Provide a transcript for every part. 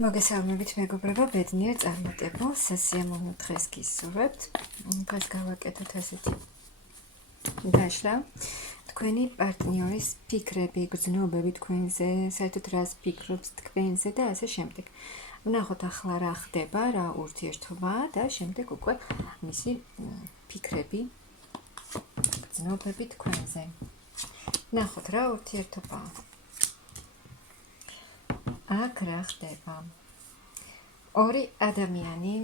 მოგესალმებით მეგობრებო, ბედნიერ წარმატებულ სასიამოვნო დღეს გისურვებთ. დღეს გავაკეთოთ ასეთი დაშლა. თქვენი პარტნიორის ფიქრები, გრძნობები თქვენზე, საერთოდ რას ფიქრობს თქვენზე და ასე შემდეგ. ვნახოთ ახლა რა ხდება, რა ურთიერთობა და შემდეგ უკვე მისი ფიქრები, გრძნობები თქვენზე. ვნახოთ რა ურთიერთობაა. აქ რა ხდება? ორი ადამიანი,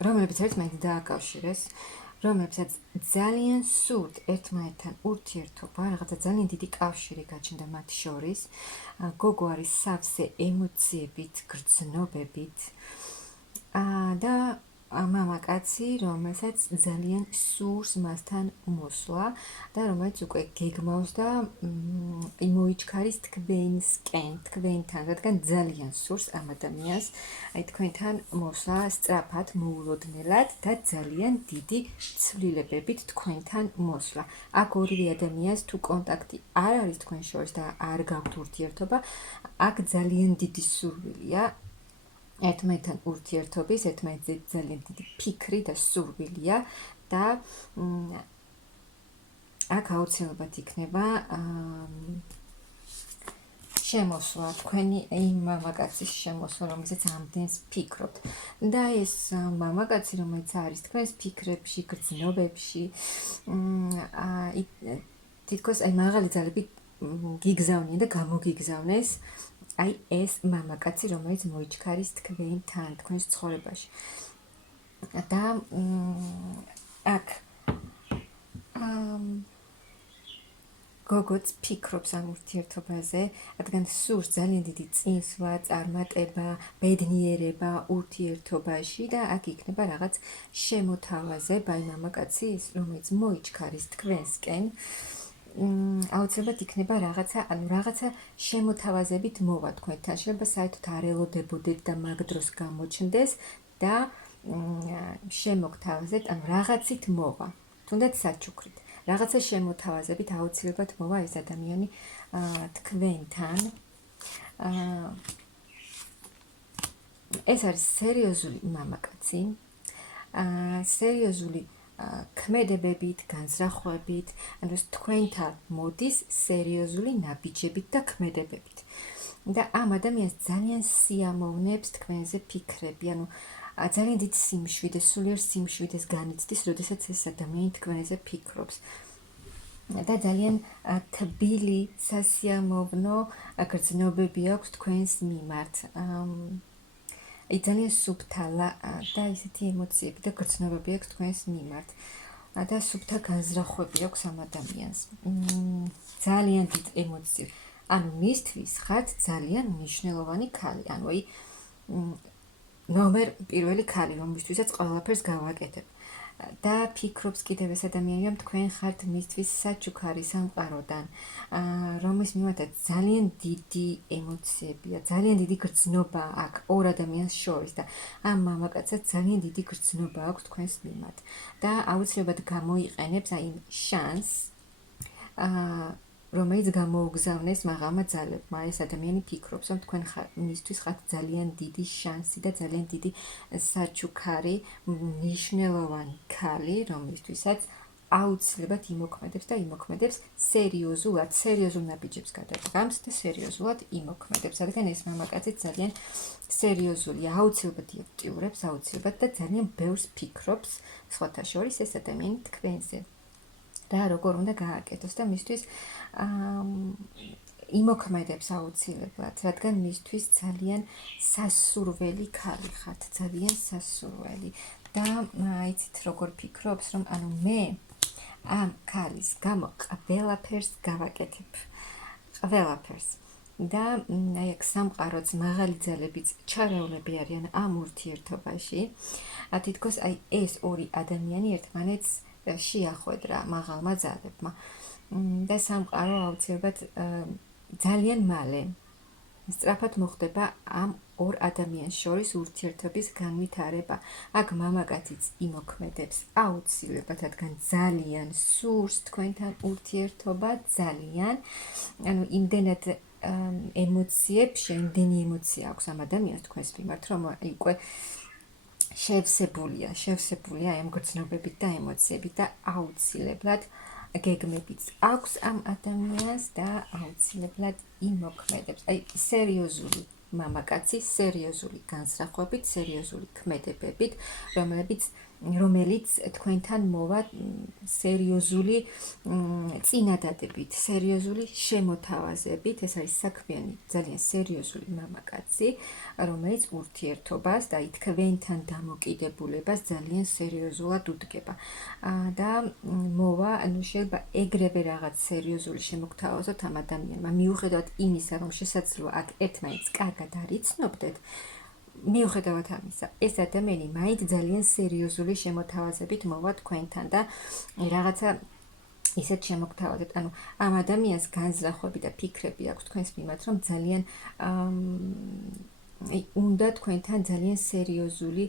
რომლებიც ერთმანეთს დააკავშირეს, რომლებსაც ძალიან სურთ ერთმანეთთან ურთიერთობა, რაღაცა ძალიან დიდი კავშირი გაჩნდა მათ შორის, გოგო არის სავსე ემოციებით, გრძნობებით და მამაკაცი, რომელსაც ძალიან სურს მასთან მოსვლა და რომელიც უკვე გეგმავს და იმოიჩქარის თქვენსკენ, თქვენთან, რადგან ძალიან სურს ამ ადამიანს, აი თქვენთან მოსვლა სწრაფად, მოულოდნელად და ძალიან დიდი ცვლილებებით თქვენთან მოსვლა. აქ ორივე ადამიანს თუ კონტაქტი არ არის თქვენ შორის და არ გაქვთ ურთიერთობა, აქ ძალიან დიდი სურვილია ერთმანეთთან ურთიერთობის, ერთმანეთზე ძალიან დიდი ფიქრი და სურვილია და აქ აუცილებლად იქნება შემოსვლა, თქვენი იმ მამაკაცის შემოსვლა, რომელზეც ამდენს ფიქრობთ. და ეს მამაკაცი, რომელიც არის თქვენს ფიქრებში, გრძნობებში, თითქოს აი მაღალი ძალებით გიგზავნიან და გამოგიგზავნეს აი ეს მამაკაცი, რომელიც მოიჩქარის თქვენთან, თქვენს ცხოვრებაში. და აქ გოგოც ფიქრობს ამ ურთიერთობაზე, რადგან სურს ძალიან დიდი წინსვლა, წარმატება, ბედნიერება ურთიერთობაში და აქ იქნება რაღაც შემოთავაზება, აი მამაკაცი, რომელიც მოიჩქარის თქვენსკენ, აუცილებლად იქნება რაღაცა შემოთავაზებით მოვა თქვენთან. შეიძლება საერთოდ არ ელოდებოდეთ და მაგ დროს გამოჩნდეს და შემოგთავაზეთ, ანუ რაღაცით მოვა, თუნდაც საჩუქრით. რაღაცა შემოთავაზებით აუცილებლად მოვა ეს ადამიანი თქვენთან. ეს არის სერიოზული მამაკაცი, სერიოზული ქმედებებით, განზრახვებით, ანუ თქვენთან მოდის სერიოზული ნაბიჯებით და ქმედებებით. და ამ ადამიანს ძალიან სიამოვნებს თქვენზე ფიქრები, ანუ ძალიან დიდ სიმშვიდეს, სულიერ სიმშვიდეს განიცდის, როდესაც ეს ადამიანი თქვენზე ფიქრობს. და ძალიან თბილი, სასიამოვნო გრძნობები აქვს თქვენს მიმართ. აი ძალიან სუფთა და ისეთი ემოციები და გრძნობები აქვს თქვენს მიმართ. და სუფთა განზრახვები აქვს ამ ადამიანს. ძალიან დიდ ემოციები. ანუ მისთვის ხართ ძალიან მნიშვნელოვანი ქალი. ანუ აი ნომერ პირველი ქალი, რომლისთვისაც ყველაფერს გავაკეთებ. და ფიქრობს კიდევ ეს ადამიანი, რომ თქვენ ხართ მისთვის საჩუქარი სამყაროდან, რომლის მიმართაც ძალიან დიდი ემოციებია, ძალიან დიდი გრძნობა აქვს ორ ადამიანს შორის და ამ მამაკაცსაც ძალიან დიდი გრძნობა აქვს თქვენს მიმართ. და აუცილებლად გამოიყენებს აი იმ შანსს, რომელიც გამოუგზავნეს მაღალმა ძალებმა. ეს ადამიანი ფიქრობს, რომ თქვენ მისთვის ხართ ძალიან დიდი შანსი და ძალიან დიდი საჩუქარი, მნიშვნელოვანი ქალი, რომლისთვისაც აუცილებლად იმოქმედებს სერიოზულად, სერიოზულ ნაბიჯებს გადაგზავს და სერიოზულად იმოქმედებს. რადგან ეს მამაკაცი ძალიან სერიოზულია, აუცილებლად აქტიურებს, აუცილებლად და ძალიან ბევრს ფიქრობს, სხვათა შორის ეს ადამიანი თქვენზე. და როგორ უნდა გააკეთოს და მისთვის იმოქმედებს აუცილებლად, რადგან მისთვის ძალიან სასურველი ქალი ხართ, ძალიან სასურველი. და იცით როგორ ფიქრობს, რომ ანუ მე ამ ქალის გამო ყველაფერს გავაკეთებ. ყველაფერს. და აი აქ სამყაროც მაღალი ძალებიც ჩარეულები არიან ამ ურთიერთობაში. თითქოს აი ეს ორი ადამიანი ერთმანეთს შეახვედრა მაღალმა ძალებმა. და სამყარო აუცილებლად ძალიან მალე სწრაფად მოხდება ამ ორ ადამიანს შორის ურთიერთობის განვითარება. აქ მამაკაციც იმოქმედებს აუცილებლად, რადგან ძალიან სურს თქვენთან ურთიერთობა, ძალიან, ანუ იმდენად ემოციებს, იმდენი ემოცია აქვს ამ ადამიანს თქვენს მიმართ, რომ უკვე შევსებულია ამ გრძნობებით და ემოციებით და აუცილებლად გეგმებიც აქვს ამ ადამიანს და აუცილებლად იმოქმედებს. აი, სერიოზული მამაკაცი, სერიოზული განზრახვებით, სერიოზული ქმედებებით, რომელიც თქვენთან მოვა სერიოზული წინადადებით, სერიოზული შემოთავაზებით. ეს არის საქმიანი, ძალიან სერიოზული მამაკაცი, რომელიც ურთიერთობას და თქვენთან დამოკიდებულებას ძალიან სერიოზულად უდგება. და მოვა, შეიძლება ეგრევე რაღაც სერიოზული შემოგთავაზოთ ამ ადამიანმა, მიუხედავად იმისა, რომ შესაძლოა აქ ერთმანეთს კარგად არ იცნობდეთ, მიუხედავად ამისა, ეს ადამიანი მაინც ძალიან სერიოზული შემოთავაზებით მოვა თქვენთან და რაღაცა ისეთ შემოგთავაზეთ, ანუ ამ ადამიანს განზრახვები და ფიქრები აქვს თქვენს მიმართ, რომ ძალიან უნდა თქვენთან ძალიან სერიოზული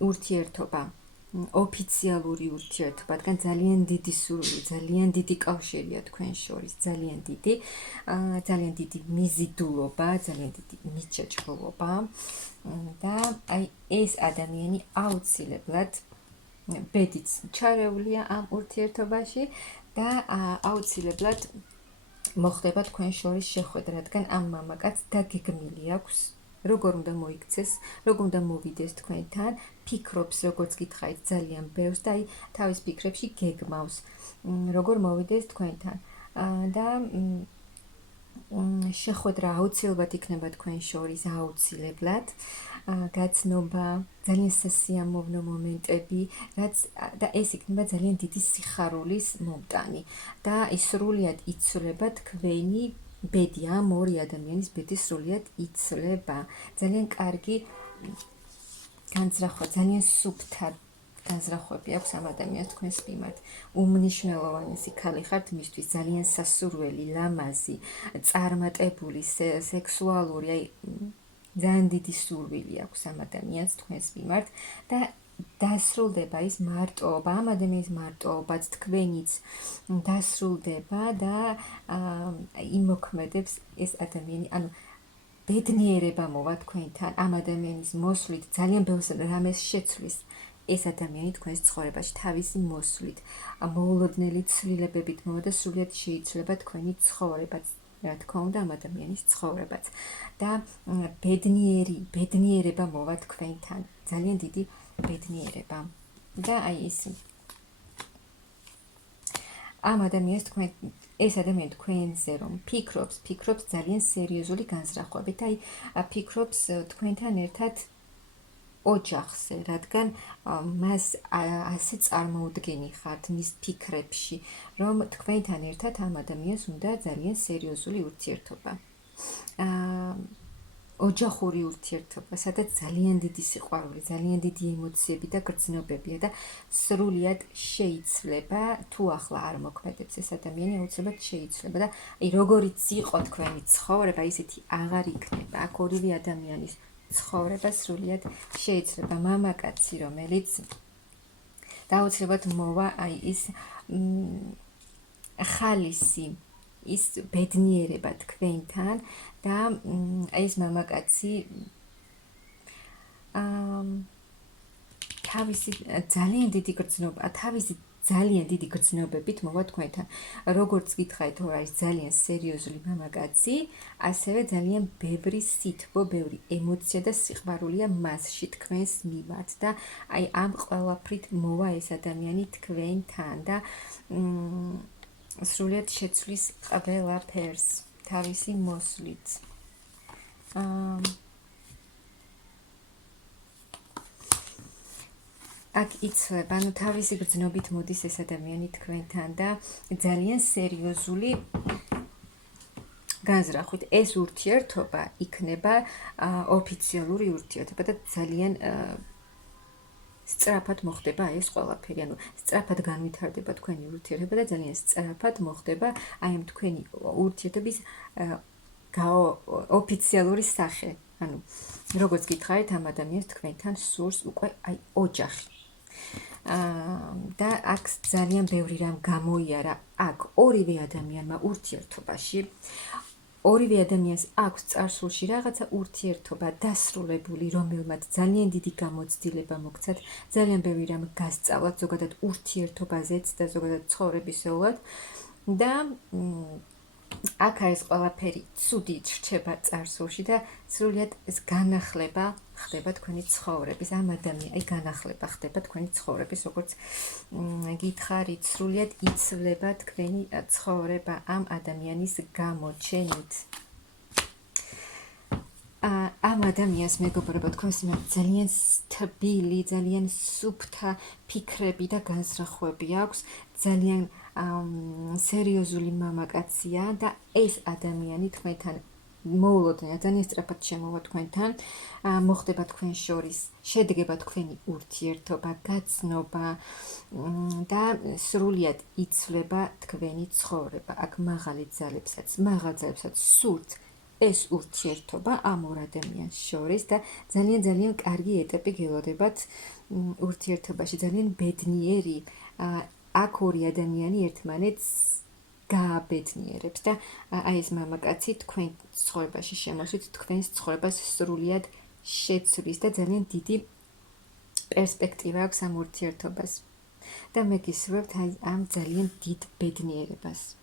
ურთიერთობა, ოფიციალური ურთიერთობა, რადგან ძალიან დიდი სურვილი, ძალიან დიდი კავშირია თქვენ შორის, ძალიან დიდი მიზიდულობა, ძალიან დიდი მიჩაჭრულობა და აი ეს ადამიანი აუცილებლად ბედიც ჩარეულია ამ ურთიერთობაში და აუცილებლად მოხდება თქვენ შორის შეხვედრა, რადგან ამ მამაკაცს დაგეგმილი აქვს როგორ უნდა მოიქცეს, როგორ უნდა მოვიდეს თქვენთან, ფიქრობს, როგორც გითხარით, ძალიან ბევრს და აი თავის ფიქრებში გეგმავს, როგორ მოვიდეს თქვენთან. და შეხვედრა აუცილებლად იქნება თქვენ შორის, აუცილებლად. გაცნობა, ძალიან სასიამოვნო მომენტები, და ეს იქნება ძალიან დიდი სიხარულის მომტანი და სრულიად იცვლება თქვენი ბედი, ამ ორი ადამიანის ბედი სრულიად იცვლება. ძალიან კარგი განზრახვა, ძალიან სუფთა განზრახვები აქვს ამ ადამიანს თქვენს მიმართ. უმნიშვნელოვანესი ქალი ხართ მისთვის, ძალიან სასურველი, ლამაზი, წარმატებული, სექსუალური, აი ძალიან დიდი სურვილი აქვს ამ ადამიანს თქვენს მიმართ და დასრულდება ის მარტოობა, ამ ადამიანის მარტოობაც თქვენიც დასრულდება და იმოქმედებს ეს ადამიანი, ანუ ბედნიერება მოვა თქვენთან, ამ ადამიანის მოსვლით, ძალიან ბევრ რამეს შეცვლის ეს ადამიანი თქვენს ცხოვრებაში თავისი მოსვლით, მოულოდნელი ცვლილებებით მოვა და სრულიად შეიცვლება თქვენი ცხოვრებაც. რა თქმა უნდა, ამ ადამიანის ცხოვრებაც და ბედნიერება მოვა თქვენთან, ძალიან დიდი ბედნიერება. და აი ამ ადამიანს ეს ადამიანი თქვენზე რომ ფიქრობს ძალიან სერიოზული განზრახვებით, აი ფიქრობს თქვენთან ერთად ოჯახზე, რადგან მას ასე წარმოუდგენი ხართ მის ფიქრებში, რომ თქვენთან ერთად ამ ადამიანს უნდა ძალიან სერიოზული ურთიერთობა. ოჯახური ურთიერთობა, სადაც ძალიან დიდი სიყვარული, ძალიან დიდი ემოციები და გრძნობებია და სრულიად შეიცვლება, თუ ახლა არ მოქმედებს ეს ადამიანი, აუცილებლად შეიცვლება და აი როგორიც იყო თქვენი ცხოვრება, ისეთი აღარ იქნება. აქ ორივე ადამიანის ცხოვრება სრულიად შეიცვლება. მამაკაცი, რომელიც დაუცილებლად მოვა აი ის ხალისი, ის ბედნიერება თქვენთან და ეს მამაკაცი თავისი ძალიან დიდი გრძნობა, თავისი ძალიან დიდი გრძნობებით მოვა თქვენთან. როგორც გითხარით, რომ არის ძალიან სერიოზული მამაკაცი, ასევე ძალიან ბევრი სითბო, ბევრი ემოცია და სიყვარულია მასში თქვენს მიმართ და აი ამ ყველაფრით მოვა ეს ადამიანი თქვენთან და სრულიად შეცვლის ყველაფერს თავისი მოსვლით. აქ იცვლება, ანუ თავისი გრძნობით მოდის ეს ადამიანი თქვენთან და ძალიან სერიოზული განზრახვით ეს ურთიერთობა იქნება ოფიციალური ურთიერთობა და ძალიან სწრაფად მოხდება ეს ყველაფერი, ანუ სწრაფად განვითარდება თქვენი ურთიერთობა და ძალიან სწრაფად მოხდება აი ამ თქვენი ურთიერთობის ოფიციალური სახე. ანუ როგორც გითხარით, ამ ადამიანს თქვენთან სურს უკვე აი ოჯახი. და აქ ძალიან ბევრი რამ გამოიარა აქ ორივე ადამიანმა ურთიერთობაში. ორივე ადამიანს აქვს წარსულში რაღაცა ურთიერთობა დასრულებული, რომელმაც ძალიან დიდი გამოცდილება მოგცათ, ძალიან ბევრი რამ გასწავლათ, ზოგადად ურთიერთობაზეც და ზოგადად ცხოვრებისეულად და აქ არის ყველაფერი ცუდი რჩება წარსულში და სრულიად ეს განახლება ხდება თქვენი ცხოვრების ამ აი განახლება ხდება თქვენი ცხოვრების როგორც გითხარით სრულიად იცვლება თქვენი ცხოვრება ამ ადამიანის გამოჩენით ამ ადამიანს მეგობრებო თქვენს მიმართ ძალიან თბილი, ძალიან სუფთა ფიქრები და განსხვავები აქვს, ძალიან სერიოზული მამაკაცია და ეს ადამიანი თქვენთან მოულოდნელად ძალიან სწრაფად შემოვა თქვენთან, მოხდება თქვენ შორის, შედგება თქვენი ურთიერთობა, გაცნობა და სრულიად იცვლება თქვენი ცხოვრება. აქ მაღალ ძალებსაც სურთ ეს ურთიერთობა ამ ორ ადამიანს შორის და ძალიან კარგი ეტაპი გელოდებათ ურთიერთობაში, ძალიან ბედნიერი აქ ორი ადამიანი ერთმანეთს გააბედნიერებს და აი ეს მამაკაცი თქვენ ცხოვრებაში შემოსვით თქვენს ცხოვრებას სრულიად შეცვლის და ძალიან დიდი პერსპექტივა აქვს ამ ურთიერთობას და მე გისურვებთ აი ამ ძალიან დიდ ბედნიერებას.